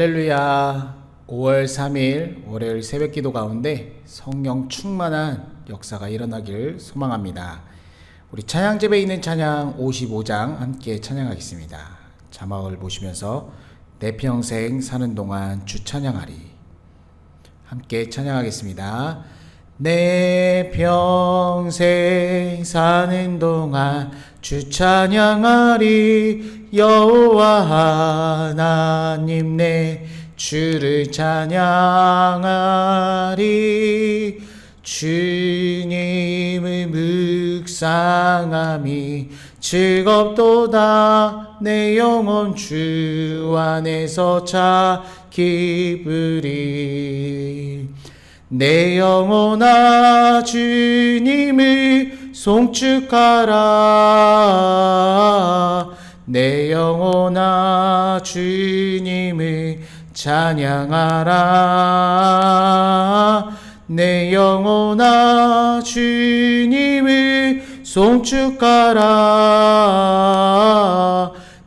할렐루야. 5월 3일 월요일 새벽 기도 가운데 성령 충만한 역사가 일어나길 소망합니다. 우리 찬양 집에 있는 찬양 55장 함께 찬양하겠습니다. 자막을 보시면서 내 평생 사는 동안 주 찬양하리. 함께 찬양하겠습니다. 내 평생 사는 동안 주 찬양하리. 여호와 하나님 내 주를 찬양하리. 주님을 묵상함이 즐겁도다. 내 영혼 주 안에서 차 기쁘리. 내 영혼아 주님을 송축하라. 내 영혼아 주님을 찬양하라. 내 영혼아 주님을 송축하라.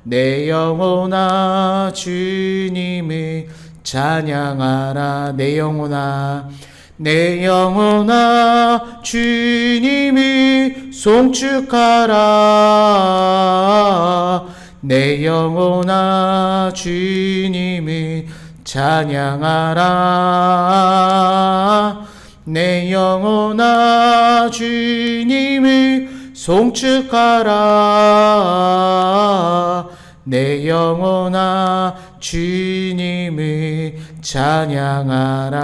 내 영혼아 주님을 찬양하라. 내 영혼아 내 영혼아 주님을 송축하라. 내 영혼아 주님을 찬양하라. 내 영혼아 주님을 송축하라. 내 영혼아 주님을 찬양하라.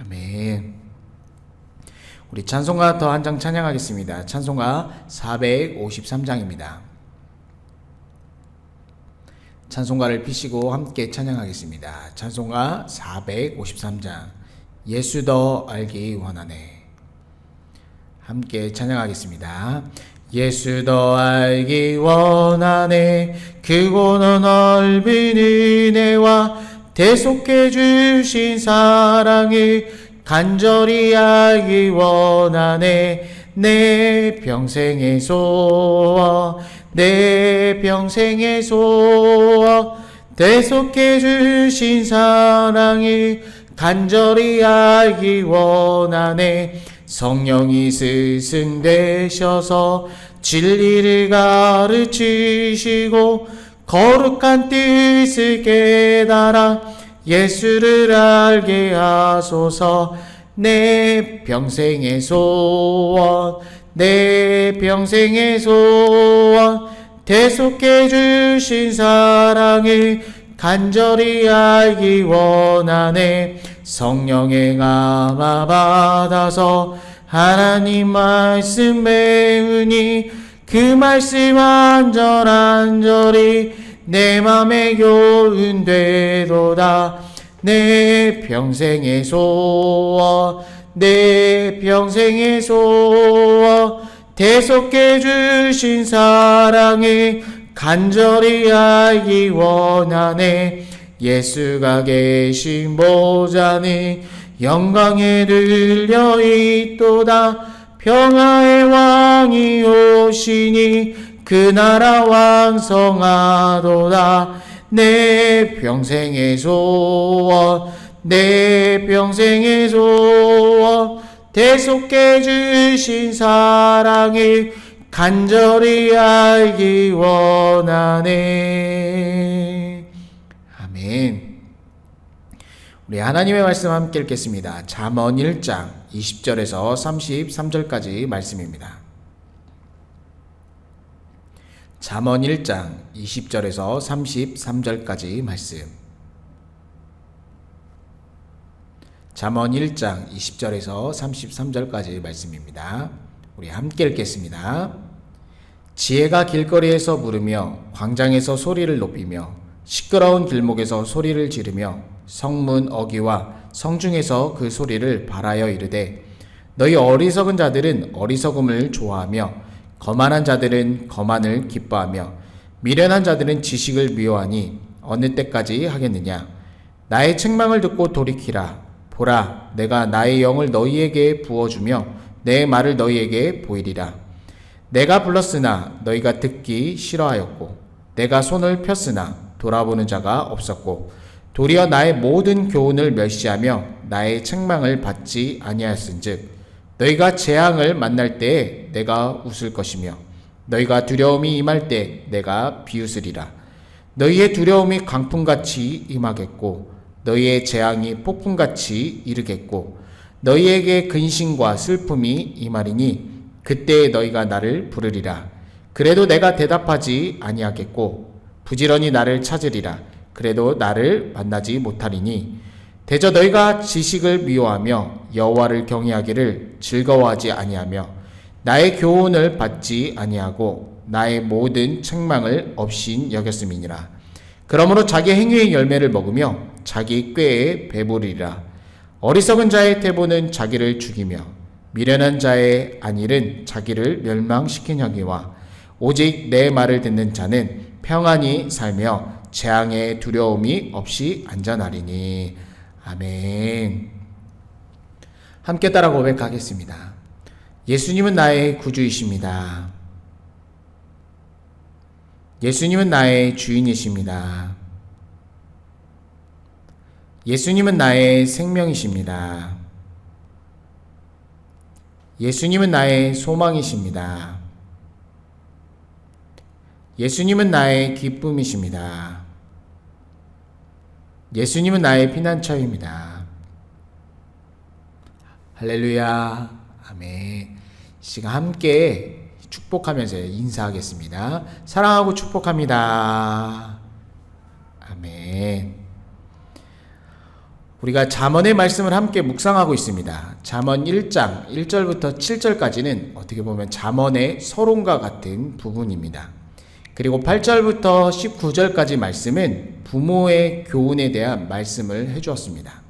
아멘. 우리 찬송가 더 한 장 찬양하겠습니다. 찬송가 453장입니다. 찬송가를 피시고 함께 찬양하겠습니다. 찬송가 453장 예수 더 알기 원하네. 함께 찬양하겠습니다. 예수 더 알기 원하네. 크고 넓은 은혜와 대속해 주신 사랑을 간절히 알기 원하네. 내 평생의 소원 내 평생의 소원 대속해 주신 사랑을 간절히 알기 원하네. 성령이 스승되셔서 진리를 가르치시고 거룩한 뜻을 깨달아 예수를 알게 하소서. 내 평생의 소원 내 평생의 소원 대속해 주신 사랑을 간절히 알기 원하네. 성령의 감화 받아서 하나님 말씀 배우니 그 말씀 안절안절히 내 맘에 교훈되도다. 내 평생의 소원 내 평생의 소원 대속해 주신 사랑을 간절히 알기 원하네. 예수가 계신 보좌는 영광에 들려 있도다. 평화의 왕이 오시니 그 나라 왕성하도다. 내 평생의 소원 내 평생의 소원 대속해 주신 사랑을 간절히 알기 원하네. 아멘. 우리 하나님의 말씀 함께 읽겠습니다. 잠언 1장 20절에서 33절까지 말씀입니다. 잠언 1장 20절에서 33절까지 말씀. 잠언 1장 20절에서 33절까지 말씀입니다. 우리 함께 읽겠습니다. 지혜가 길거리에서 부르며 광장에서 소리를 높이며 시끄러운 길목에서 소리를 지르며 성문 어귀와 성중에서 그 소리를 발하여 이르되 너희 어리석은 자들은 어리석음을 좋아하며 거만한 자들은 거만을 기뻐하며 미련한 자들은 지식을 미워하니 어느 때까지 하겠느냐. 나의 책망을 듣고 돌이키라. 보라, 내가 나의 영을 너희에게 부어주며 내 말을 너희에게 보이리라. 내가 불렀으나 너희가 듣기 싫어하였고 내가 손을 폈으나 돌아보는 자가 없었고 도리어 나의 모든 교훈을 멸시하며 나의 책망을 받지 아니하였은즉 너희가 재앙을 만날 때에 내가 웃을 것이며 너희가 두려움이 임할 때 내가 비웃으리라. 너희의 두려움이 강풍같이 임하겠고 너희의 재앙이 폭풍같이 이르겠고 너희에게 근심과 슬픔이 임하리니 그때에 너희가 나를 부르리라. 그래도 내가 대답하지 아니하겠고 부지런히 나를 찾으리라. 그래도 나를 만나지 못하리니 대저 너희가 지식을 미워하며 여호와를 경외하기를 즐거워하지 아니하며 나의 교훈을 받지 아니하고 나의 모든 책망을 없인 여겼음이니라. 그러므로 자기 행위의 열매를 먹으며 자기 꾀에 배부르리라. 어리석은 자의 태보는 자기를 죽이며 미련한 자의 안일은 자기를 멸망시키려니와 오직 내 말을 듣는 자는 평안히 살며 재앙의 두려움이 없이 안전하리니. 아멘. 함께 따라 고백하겠습니다. 예수님은 나의 구주이십니다. 예수님은 나의 주인이십니다. 예수님은 나의 생명이십니다. 예수님은 나의 소망이십니다. 예수님은 나의 기쁨이십니다. 예수님은 나의 피난처입니다. 할렐루야. 아멘. 이 시간 함께 축복하면서 인사하겠습니다. 사랑하고 축복합니다. 아멘. 우리가 잠언의 말씀을 함께 묵상하고 있습니다. 잠언 1장 1절부터 7절까지는 어떻게 보면 잠언의 서론과 같은 부분입니다. 그리고 8절부터 19절까지 말씀은 부모의 교훈에 대한 말씀을 해주었습니다.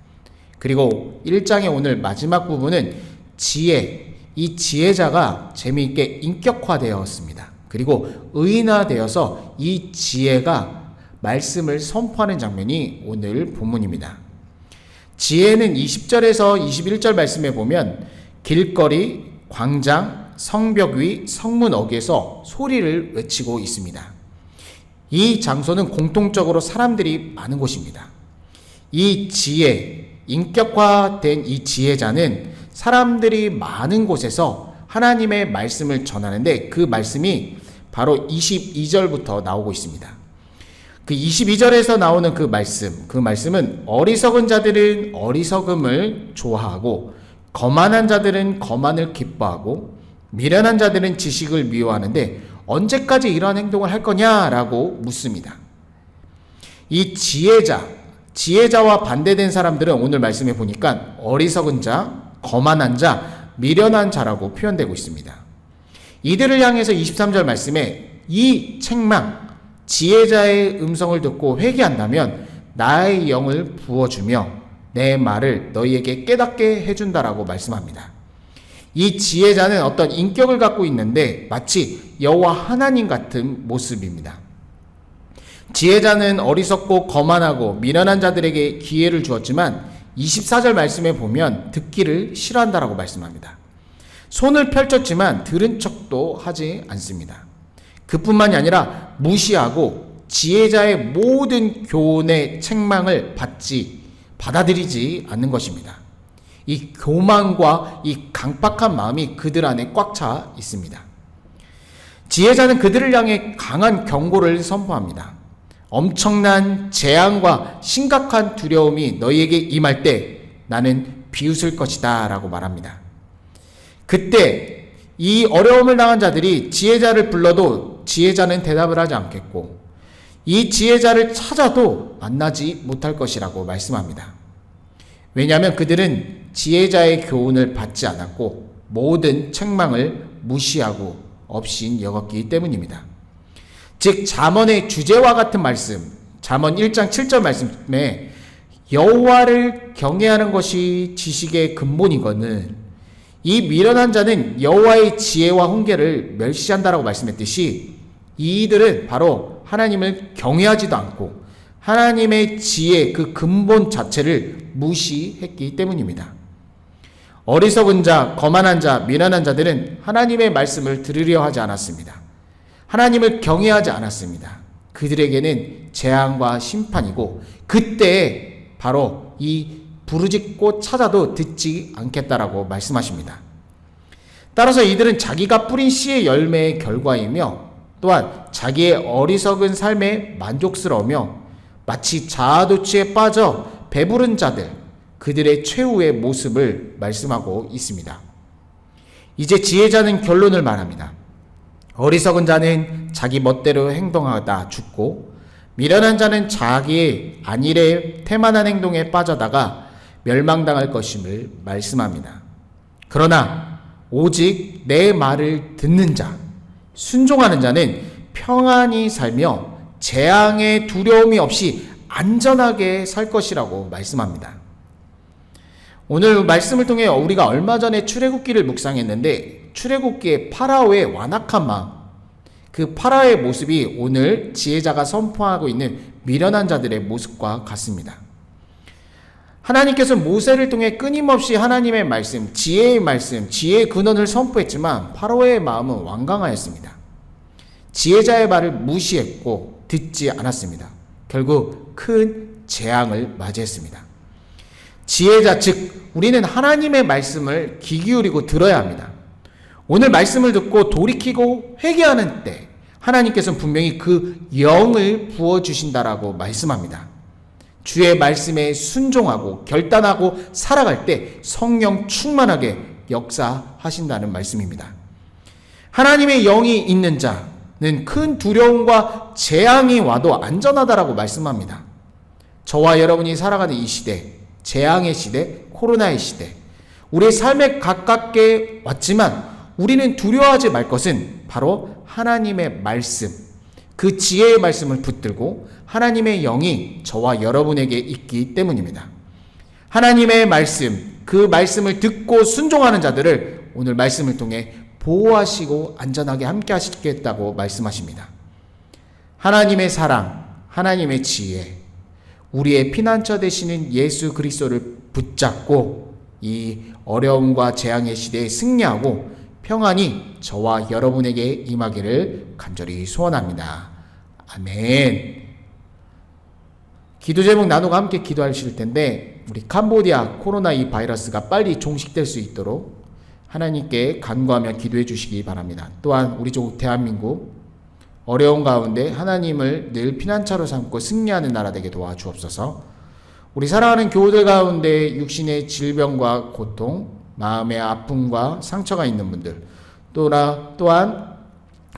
그리고 1장의 오늘 마지막 부분은 지혜, 이 지혜자가 재미있게 인격화되었습니다. 그리고 의인화되어서 이 지혜가 말씀을 선포하는 장면이 오늘 본문입니다. 지혜는 20절에서 21절 말씀에 보면 길거리, 광장, 성벽 위, 성문 어귀에서 소리를 외치고 있습니다. 이 장소는 공통적으로 사람들이 많은 곳입니다. 이 지혜, 인격화된 이 지혜자는 사람들이 많은 곳에서 하나님의 말씀을 전하는데 그 말씀이 바로 22절부터 나오고 있습니다. 그 22절에서 나오는 그 말씀은 어리석은 자들은 어리석음을 좋아하고 거만한 자들은 거만을 기뻐하고 미련한 자들은 지식을 미워하는데 언제까지 이러한 행동을 할 거냐라고 묻습니다. 이 지혜자와 반대된 사람들은 오늘 말씀에 보니까 어리석은 자, 거만한 자, 미련한 자라고 표현되고 있습니다. 이들을 향해서 23절 말씀에 이 책망, 지혜자의 음성을 듣고 회개한다면 나의 영을 부어주며 내 말을 너희에게 깨닫게 해준다라고 말씀합니다. 이 지혜자는 어떤 인격을 갖고 있는데 마치 여호와 하나님 같은 모습입니다. 지혜자는 어리석고 거만하고 미련한 자들에게 기회를 주었지만 24절 말씀에 보면 듣기를 싫어한다라고 말씀합니다. 손을 펼쳤지만 들은 척도 하지 않습니다. 그뿐만이 아니라 무시하고 지혜자의 모든 교훈의 책망을 받아들이지 않는 것입니다. 이 교만과 이 강박한 마음이 그들 안에 꽉 차 있습니다. 지혜자는 그들을 향해 강한 경고를 선포합니다. 엄청난 재앙과 심각한 두려움이 너희에게 임할 때 나는 비웃을 것이다 라고 말합니다. 그때 이 어려움을 당한 자들이 지혜자를 불러도 지혜자는 대답을 하지 않겠고 이 지혜자를 찾아도 만나지 못할 것이라고 말씀합니다. 왜냐하면 그들은 지혜자의 교훈을 받지 않았고 모든 책망을 무시하고 없인 여겼기 때문입니다. 즉 잠언의 주제와 같은 말씀, 잠언 1장 7절 말씀에 여호와를 경외하는 것이 지식의 근본이거늘 이 미련한 자는 여호와의 지혜와 훈계를 멸시한다라고 말씀했듯이 이들은 바로 하나님을 경외하지도 않고 하나님의 지혜 그 근본 자체를 무시했기 때문입니다. 어리석은 자, 거만한 자, 미련한 자들은 하나님의 말씀을 들으려 하지 않았습니다. 하나님을 경외하지 않았습니다. 그들에게는 재앙과 심판이고 그때 바로 이 부르짖고 찾아도 듣지 않겠다라고 말씀하십니다. 따라서 이들은 자기가 뿌린 씨의 열매의 결과이며 또한 자기의 어리석은 삶에 만족스러우며 마치 자아도취에 빠져 배부른 자들, 그들의 최후의 모습을 말씀하고 있습니다. 이제 지혜자는 결론을 말합니다. 어리석은 자는 자기 멋대로 행동하다 죽고 미련한 자는 자기의 안일에 태만한 행동에 빠져다가 멸망당할 것임을 말씀합니다. 그러나 오직 내 말을 듣는 자, 순종하는 자는 평안히 살며 재앙의 두려움이 없이 안전하게 살 것이라고 말씀합니다. 오늘 말씀을 통해 우리가 얼마 전에 출애굽기를 묵상했는데 출애굽기의 파라오의 완악한 마음, 그 파라오의 모습이 오늘 지혜자가 선포하고 있는 미련한 자들의 모습과 같습니다. 하나님께서 모세를 통해 끊임없이 하나님의 말씀, 지혜의 근원을 선포했지만 파라오의 마음은 완강하였습니다. 지혜자의 말을 무시했고 듣지 않았습니다. 결국 큰 재앙을 맞이했습니다. 지혜자 즉 우리는 하나님의 말씀을 귀 기울이고 들어야 합니다. 오늘 말씀을 듣고 돌이키고 회개하는 때 하나님께서는 분명히 그 영을 부어주신다라고 말씀합니다. 주의 말씀에 순종하고 결단하고 살아갈 때 성령 충만하게 역사하신다는 말씀입니다. 하나님의 영이 있는 자는 큰 두려움과 재앙이 와도 안전하다라고 말씀합니다. 저와 여러분이 살아가는 이 시대, 재앙의 시대, 코로나의 시대, 우리의 삶에 가깝게 왔지만 우리는 두려워하지 말 것은 바로 하나님의 말씀, 그 지혜의 말씀을 붙들고 하나님의 영이 저와 여러분에게 있기 때문입니다. 하나님의 말씀, 그 말씀을 듣고 순종하는 자들을 오늘 말씀을 통해 보호하시고 안전하게 함께 하시겠다고 말씀하십니다. 하나님의 사랑, 하나님의 지혜, 우리의 피난처 되시는 예수 그리스도를 붙잡고 이 어려움과 재앙의 시대에 승리하고 평안이 저와 여러분에게 임하기를 간절히 소원합니다. 아멘. 기도 제목 나누고 함께 기도하실 텐데 우리 캄보디아 코로나 이 바이러스가 빨리 종식될 수 있도록 하나님께 간구하며 기도해 주시기 바랍니다. 또한 우리 조국 대한민국 어려운 가운데 하나님을 늘 피난처로 삼고 승리하는 나라 되게 도와주옵소서. 우리 사랑하는 교우들 가운데 육신의 질병과 고통, 마음의 아픔과 상처가 있는 분들, 또한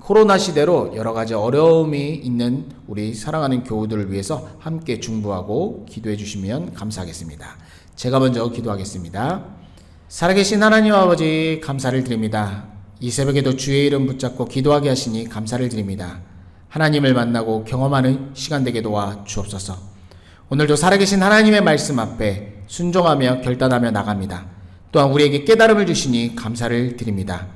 코로나 시대로 여러 가지 어려움이 있는 우리 사랑하는 교우들을 위해서 함께 중보하고 기도해 주시면 감사하겠습니다. 제가 먼저 기도하겠습니다. 살아계신 하나님 아버지 감사를 드립니다. 이 새벽에도 주의 이름 붙잡고 기도하게 하시니 감사를 드립니다. 하나님을 만나고 경험하는 시간 되게 도와 주옵소서. 오늘도 살아계신 하나님의 말씀 앞에 순종하며 결단하며 나갑니다. 또한 우리에게 깨달음을 주시니 감사를 드립니다.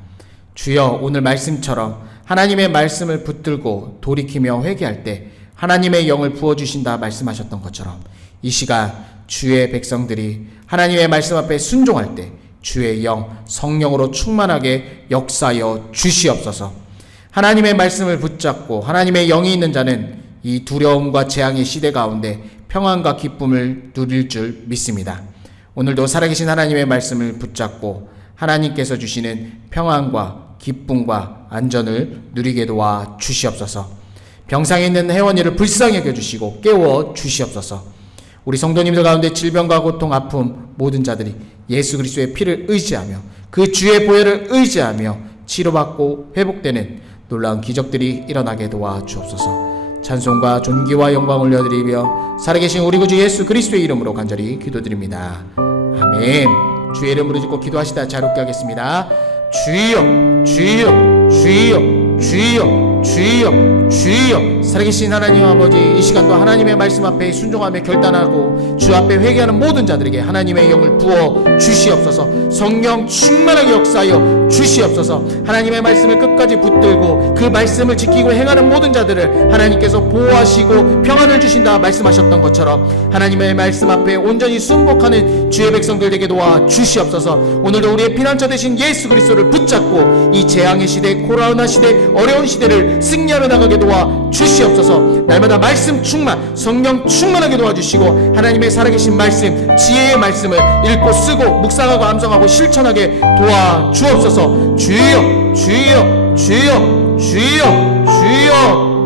주여 오늘 말씀처럼 하나님의 말씀을 붙들고 돌이키며 회개할 때 하나님의 영을 부어주신다 말씀하셨던 것처럼 이 시간 주의 백성들이 하나님의 말씀 앞에 순종할 때 주의 영, 성령으로 충만하게 역사하여 주시옵소서. 하나님의 말씀을 붙잡고 하나님의 영이 있는 자는 이 두려움과 재앙의 시대 가운데 평안과 기쁨을 누릴 줄 믿습니다. 오늘도 살아계신 하나님의 말씀을 붙잡고 하나님께서 주시는 평안과 기쁨과 안전을 누리게 도와 주시옵소서. 병상에 있는 혜원이를 불쌍히 여겨주시고 깨워 주시옵소서. 우리 성도님들 가운데 질병과 고통, 아픔 모든 자들이 예수 그리스도의 피를 의지하며 그 주의 보혈을 의지하며 치료받고 회복되는 놀라운 기적들이 일어나게 도와 주옵소서. 찬송과 존귀와 영광 올려드리며 살아계신 우리 구주 예수 그리스도의 이름으로 간절히 기도드립니다. 아멘. 주의 이름으로 짓고 기도하시다 자유롭게 하겠습니다. 주여 주여 주여 주여 주여 주여. 살아계신 하나님 아버지, 이 시간도 하나님의 말씀 앞에 순종하며 결단하고 주 앞에 회개하는 모든 자들에게 하나님의 영을 부어 주시옵소서. 성령 충만하게 역사하여 주시옵소서. 하나님의 말씀을 끝까지 붙들고 그 말씀을 지키고 행하는 모든 자들을 하나님께서 보호하시고 평안을 주신다 말씀하셨던 것처럼 하나님의 말씀 앞에 온전히 순복하는 주의 백성들에게 도와 주시옵소서. 오늘도 우리의 피난처 되신 예수 그리스도를 붙잡고 이 재앙의 시대, 코로나 시대, 어려운 시대를 승리하며 나가게 도와 주시옵소서. 날마다 말씀 충만, 성령 충만하게 도와주시고 하나님의 살아계신 말씀, 지혜의 말씀을 읽고 쓰고 묵상하고 암송하고 실천하게 도와 주옵소서. 주여 주여 주여 주여 주여.